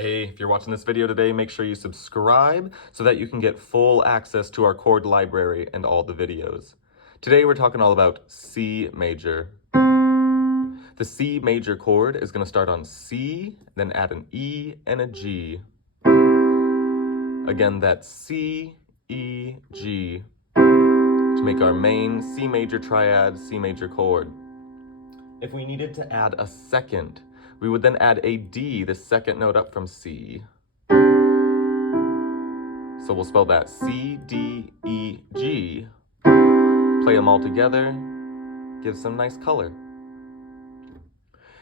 Hey, if you're watching this video today, make sure you subscribe so that you can get full access to our chord library and all the videos. Today we're talking all about C major. The C major chord is going to start on C, then add an E and a G. Again, that's C, E, G to make our main C major triad, C major chord. If we needed to add a second, we would then add a D, the second note up from C. So we'll spell that C, D, E, G. Play them all together, give some nice color.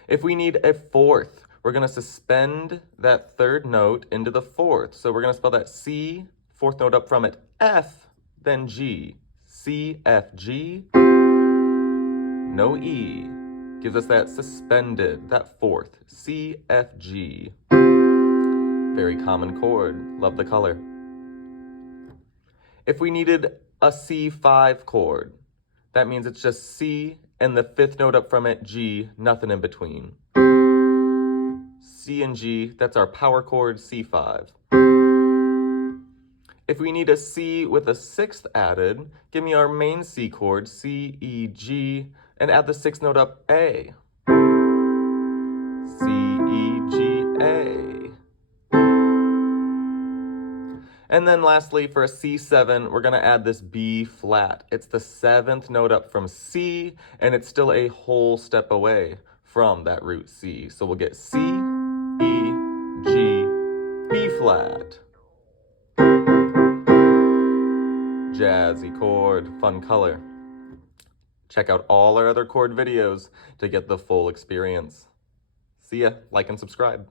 If we need a fourth, we're going to suspend that third note into the fourth. So we're going to spell that C, fourth note up from it, F, then G. C, F, G, no E. Gives us that suspended, that fourth, C, F, G. Very common chord, love the color. If we needed a C5 chord, that means it's just C and the fifth note up from it, G, nothing in between. C and G, that's our power chord, C5. If we need a C with a sixth added, give me our main C chord, C, E, G, and add the sixth note up, A. C, E, G, A. And then lastly, for a C7, we're going to add this B flat. It's the seventh note up from C, and it's still a whole step away from that root C. So we'll get C, E, G, B flat. Jazzy chord, fun color. Check out all our other chord videos to get the full experience. See ya, like and subscribe.